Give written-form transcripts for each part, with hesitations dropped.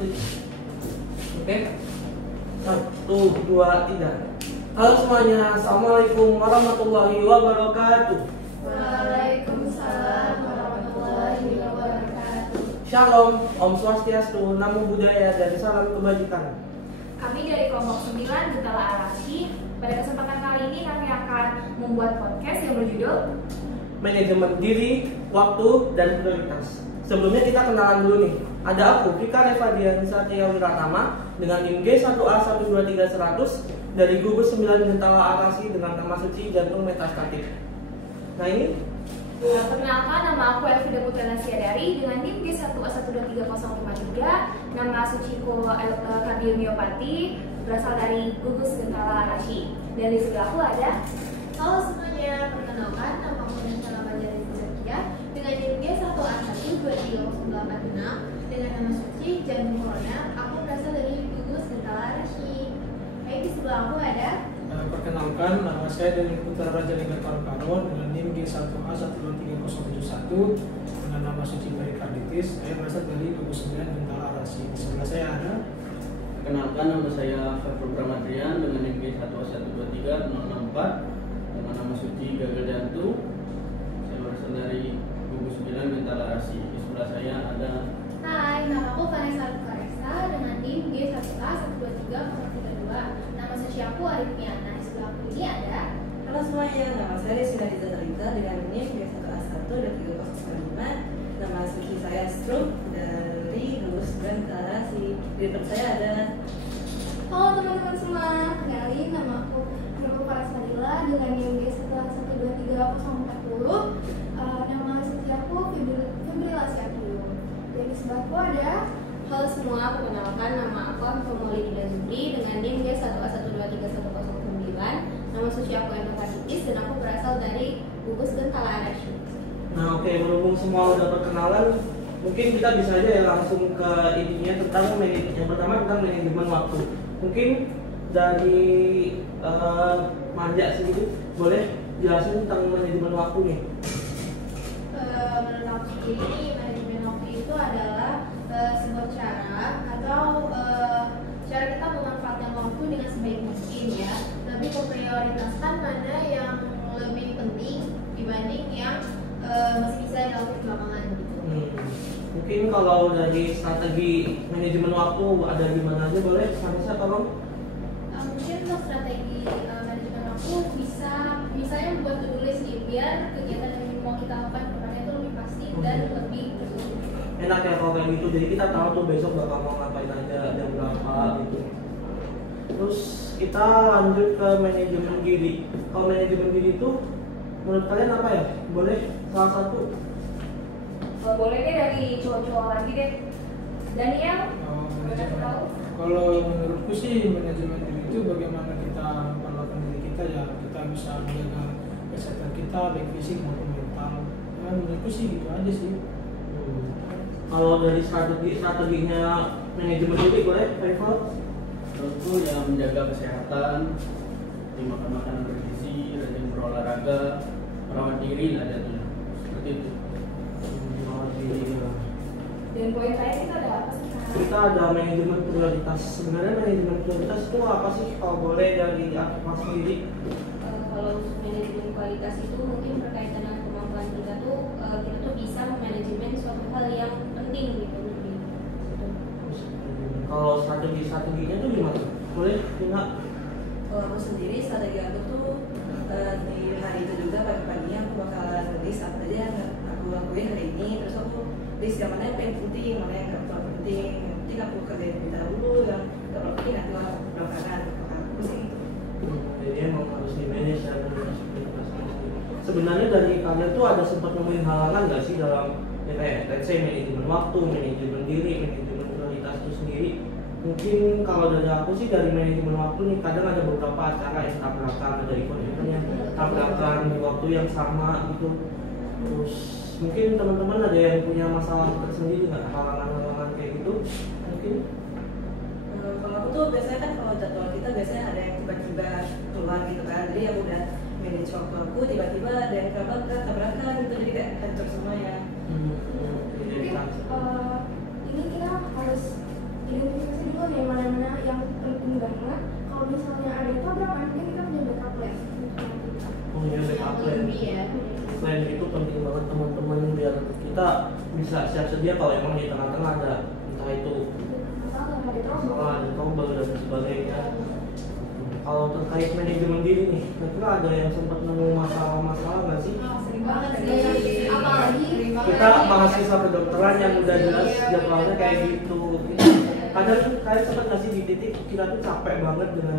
Oke. 1, 2, 3. Halo semuanya, assalamualaikum warahmatullahi wabarakatuh. Waalaikumsalam warahmatullahi wabarakatuh. Shalom, Om Swastiastu, Namo Buddhaya, dan salam kebajikan. Kami dari kelompok 9 Gentala Arasi. Pada kesempatan kali ini kami akan membuat podcast yang berjudul Manajemen Diri, Waktu, dan Prioritas. Sebelumnya kita kenalan dulu nih. Ada aku, Vika Revadian Satya Wiratama dengan NIM G1A12300 dari gugus 9 Gentala Arasi dengan nama suci Jantung Metastatik. Nah ini perkenalkan, nama aku Elvida Putra Nasiadari dengan NIM G1A1230053, nama suciku Kardiomyopati, berasal dari gugus Gentala Arasi. Dan di sebelahku ada Halo semuanya, perkenalkan nama aku Nusantara Bajari Zakia dengan NIM G1A1230086 dengan nama suci Jantung Corona. Aku berasal dari gugus Gentala Arasi. Baik, di sebelah aku ada perkenalkan, nama saya Deni Putra Raja Liga Karun dengan NIM G1A1230071 dengan nama suci Perikarditis. Saya berasal dari gugus 9 Gentala Arasi. Di sebelah saya ada. Perkenalkan, nama saya Februari Pramadrian dengan NIM G1A1230064 dengan nama suci Gagal Jantung. Saya berasal dari gugus 9 Gentala Arasi. Di sebelah saya ada. Hai, nama aku Vanessa Lukaresa dengan NIM G1A1230032. Nama suci aku Arifiana. Di sebelah aku ini ada. Halo semuanya, nama saya Desina Dizatarita dengan NIM G1A1230095. Nama suci saya Strum dari gugus Gentala Arasi. Di depan saya ada. Halo teman-teman semua, kenalin nama aku Nurul Faras Fadila dengan NIM G1A1230040. Nama suci aku Fibrilasi Atium. Dan di sebelahku ada. Halo semua, perkenalkan nama aku Afifah Maulidina Zubri dengan NIM G1A1231009. Nama suci aku Endokarditis dan aku berasal dari gugus Gentala Arasi. Nah oke, berhubung semua udah perkenalan, mungkin kita bisa aja ya langsung ke intinya tentang yang pertama tentang manajemen waktu. Mungkin dari Manja sedikit, boleh jelasin tentang manajemen waktu nih? Menurut aku sendiri, manajemen waktu itu adalah sebuah cara atau cara kita memanfaatkan waktu dengan sebaik mungkin ya. Lebih memprioritaskan mana yang lebih penting dibanding yang masih bisa dilakukan belakangan gitu. Mungkin kalau dari strategi manajemen waktu ada di mana aja, boleh Vanessa tolong? Mungkin untuk strategi manajemen waktu bisa misalnya membuat to-do list nih, biar kegiatan yang mau kita lakukan ke depannya itu lebih pasti dan lebih tersusun. Enak ya kalau kayak gitu, jadi kita tahu tuh besok bakal mau ngapain aja, jam berapa gitu. Terus kita lanjut ke manajemen diri. Kalau manajemen diri itu menurut kalian apa ya? Boleh salah satu? boleh deh dari cowok-cowok lagi deh. Daniel, Kalau menurutku sih manajemen diri itu bagaimana kita memperlakukan diri kita, ya kita bisa menjaga kesehatan kita baik fisik maupun mental. Ya menurutku sih gitu aja sih. Kalau dari strateginya manajemen diri boleh, Rival? Tentu yang menjaga kesehatan, makan makanan bergizi, rajin berolahraga, merawat diri lah jadinya. Seperti itu. Merawat diri. dan poin terakhir kita ada apa sih? Kita ada manajemen prioritas. Sebenarnya manajemen prioritas itu apa sih? Kalau boleh dari aku sendiri. Kalau manajemen kualitas itu mungkin berkaitan dengan kemampuan kita tuh bisa memanajemen suatu hal yang penting gitu. Kalau strateginya tuh gimana? Boleh Vina? Kalau aku sendiri, strategi aku tuh di hari itu juga pagi-paginya aku bakalan list apa aja yang aku lakuin hari ini. Terus aku list yang mana yang paling penting, mana yang gak terlalu penting. Yang penting aku kerjain kita dulu, yang gak terlalu penting nanti aku belakangan. Aku sih gitu. Jadi emang harus di manage ya, sebenarnya dari kalian tuh ada sempat nemuin halangan nggak sih dalam ya kayak let's say manajemen waktu, manajemen diri, manajemen prioritas itu sendiri? Mungkin kalau dari aku sih dari manajemen waktu nih kadang ada beberapa acara yang tabrakan, ada event-event yang tabrakan di waktu yang sama gitu. Terus mungkin teman-teman ada yang punya masalah tersendiri nggak, halangan-halangan kayak gitu? Mungkin Kalau aku tuh biasanya kan kalau jadwal kita biasanya ada yang tiba-tiba keluar gitu kan. Jadi yang udah manage waktu aku tiba-tiba ada yang tabrakan gitu, jadi kayak hancur semua ya. Mungkin ini kita harus ini Iya. Selain itu penting banget teman-teman biar kita bisa siap sedia kalau emang di tengah-tengah ada entah itu masalah, ada trouble dan sebagainya. Kalau terkait manajemen diri nih, kira-kira ada yang sempat nemu masalah-masalah nggak sih? Sering banget sih. Apalagi Kita mahasiswa kedokteran yang udah jelas jadwalnya kayak gitu. Kadang kalian sempat nggak sih di titik kita tuh capek banget dengan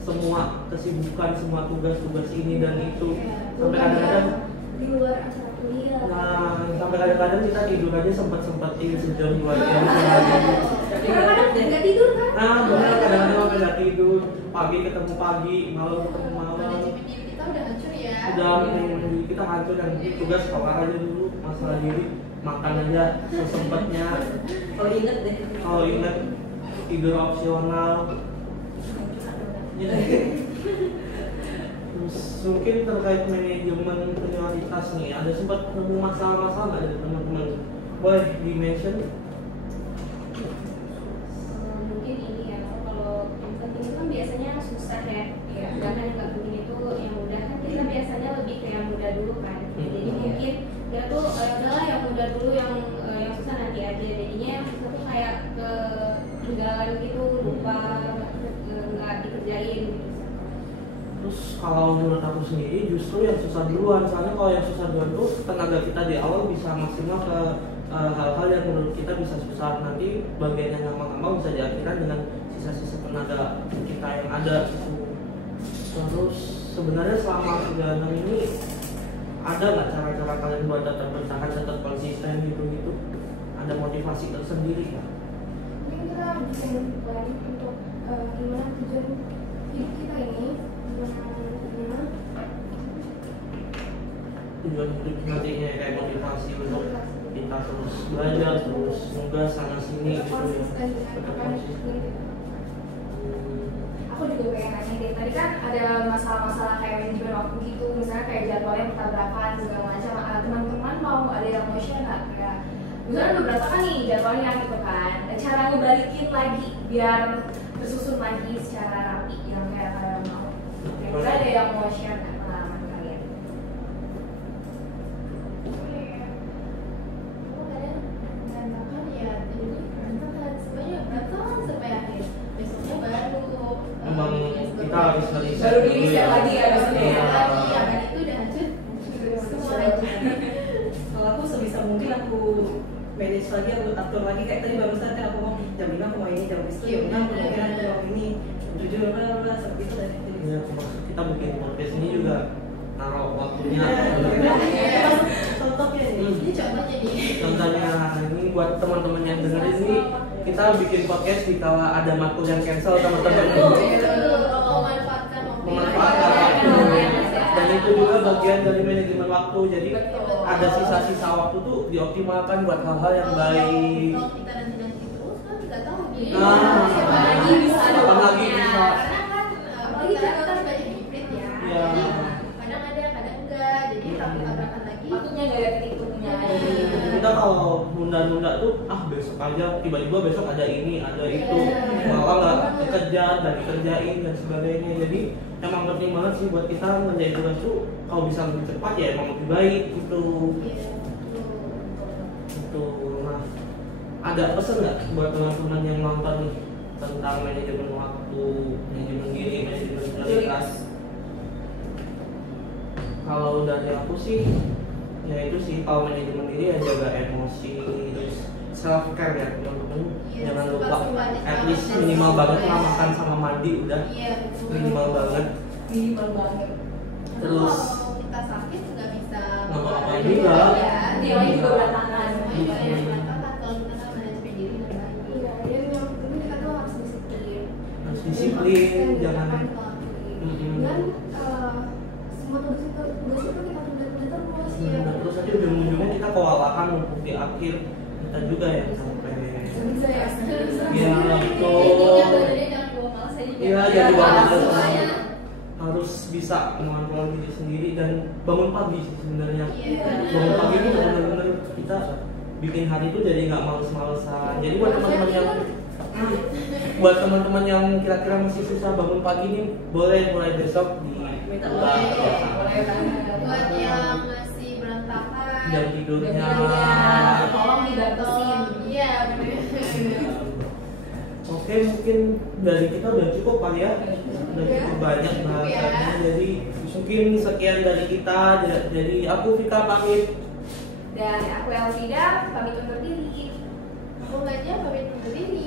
semua kesibukan, semua tugas-tugas ini dan itu, sampai kadang-kadang di luar acara kuliah. nah, sampai kadang-kadang kita tidur aja sempat-sempatin sejam 2 jam sehari. Kadang-kadang nggak tidur kan? Nah, benar kadang-kadang sampai nggak tidur, pagi ketemu pagi, malam ketemu malam. Manajemen diri kita udah hancur ya. Udah kita hancur dan tugas kelar aja dulu, masalah diri makan aja sesempatnya. Kalau inget deh. Kalau ingat tidur opsional. Terus mungkin terkait manajemen prioritas nih, ada sempat nemu masalah-masalah nggak dari teman-teman? Boleh di-mention? Mungkin ini ya, kalau yang penting itu kan biasanya susah ya. Sedangkan yang nggak penting itu yang mudah kan kita biasanya lebih ke yang mudah dulu kan. Jadi mungkin ya tuh adalah yang mudah dulu, yang susah nanti aja. Jadinya yang susah tuh kayak ketinggalan gitu, lupa nggak dikerjain gitu. Terus kalau menurut aku sendiri justru yang susah duluan, soalnya kalau yang susah duluan tuh tenaga kita di awal bisa maksimal ke hal-hal yang menurut kita bisa susah, nanti bagian yang gampang-gampang bisa diakhirkan dengan sisa-sisa tenaga kita yang ada. Terus sebenarnya selama 3 ini ada nggak cara-cara kalian buat tetap bertahan, tetap konsisten gitu-gitu? Ada motivasi tersendiri nggak? Mungkin kita bikin plan untuk gimana tujuan hidup kita ini, gimana Tujuan hidup nantinya kayak motivasi untuk kita terus belajar, terus nugas sana sini gitu ya. konsisten Tetap dengan konsisten. Aku juga pengen nanya deh, tadi kan ada masalah-masalah kayak manajemen waktu gitu, misalnya kayak jadwalnya bertabrakan segala macam. Teman-teman mau ada yang mau share nggak? Kayak misalnya udah berantakan nih jadwalnya gitu kan, cara ngebalikin lagi biar tersusun lagi secara rapi yang kayak kalian mau. Kira-kira ada yang mau share nggak pengalaman kalian? Berantakan ya, jadi berantakan semuanya berantakan sampai akhir. Besoknya baru Emang kita harus riset Baru dulu di-riset lagi ya maksudnya ya. lagi yang kan itu udah hancur semua aja. Kalau aku sebisa mungkin aku manage lagi, aku atur lagi kayak tadi barusan kan aku mau jam 5 aku mau ini, jam 6 aku mau ini, jam 7 bla seperti itu dan Ya, maksud kita bikin podcast ini juga naruh waktunya. contohnya nih. Ini contohnya nih. Contohnya ini buat teman-teman yang dengerin ini, kita bikin podcast di kala ada matkul yang cancel teman-teman. Memanfaatkan Memanfaatkan dan itu juga bagian dari manajemen waktu. Jadi ada sisa-sisa waktu tuh dioptimalkan buat hal-hal yang baik. Kalau kita nanti terus kan nggak tahu nih. Nah, Siapa lagi bisa ada kapan lagi waktunya. bisa. Karena kan kita kan banyak hybrid ya. Iya. Jadi kadang ada, kadang enggak. Jadi tabrakan lagi. Waktunya nggak ada titik tengahnya. Kita kalau nunda-nunda tuh besok aja, tiba-tiba besok ada ini, ada itu, malah nggak dikejar dan dikerjain dan sebagainya. Jadi emang penting banget sih buat kita menjadi tugas tuh kalau bisa lebih cepat ya emang lebih baik gitu. Iya. Gitu. Nah, ada pesan nggak buat teman-teman yang nonton nih tentang manajemen waktu, manajemen diri, manajemen prioritas? Kalau dari aku sih, ya itu sih, kalau manajemen diri ya jaga emosi, terus self care ya teman-teman. Iya, Jangan lupa sebanyak at least makan minimal dan banget lah sebanyak. makan sama mandi udah Iya, betul. minimal banget. Minimal banget. Terus kalau kita sakit nggak bisa ngapa-ngapain juga. Ya, Dia lagi juga berantakan. semuanya juga yang berantakan kalau kita nggak manajemen diri dengan baik. Iya, dan yang penting kita tuh harus disiplin. Harus disiplin, jangan apa yang kita lakuin. Dan semua tugas itu kita tunda-tunda terus ya. terus aja ujung-ujungnya kita kewalahan numpuk di akhir, kita juga yang sampai Bisa ya. ya betul. Intinya badannya jangan bawa malas aja. Iya, jadi bangun semuanya. harus bisa mengontrol diri sendiri dan bangun pagi sih sebenarnya. Iya. Bangun pagi itu benar-benar kita bikin hari itu jadi nggak males-malesan. Jadi buat teman-teman yang Buat teman-teman yang kira-kira masih susah bangun pagi nih, boleh mulai besok di Minta ulang. boleh banget. Buat yang masih berantakan Jam tidurnya. Tolong dibatasin. Iya benar. Oke, mungkin dari kita udah cukup kali ya. Udah cukup banyak bahasannya. Jadi mungkin sekian dari kita. Jadi aku Vika pamit. Dan aku Elvida pamit undur diri. Aku Gajah pamit undur diri.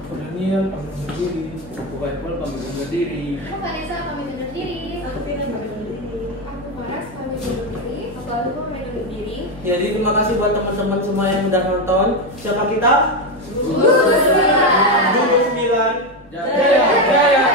Aku Daniel pamit undur diri. Aku Paipul pamit undur diri. Aku Vanessa pamit undur diri. Aku Vina pamit undur diri. Aku Maras pamit undur diri. Aku Aldo pamit undur diri. Jadi terima kasih buat teman-teman semua yang udah nonton. Siapa kita? Gugus 9. Gugus 9. Jaya, jaya.